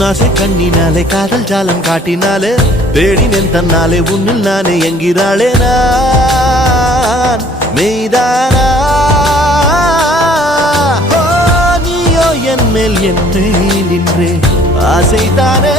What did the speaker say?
உன்னாசை கண்ணினாலே காதல் ஜாலம் காட்டினாலே தேடினேன் தன்னாலே உன்னில் நானே என்கிறாளே நான் மெய்தானா நீயோ என் மேல் என்னை நின்றே ஆசைதானே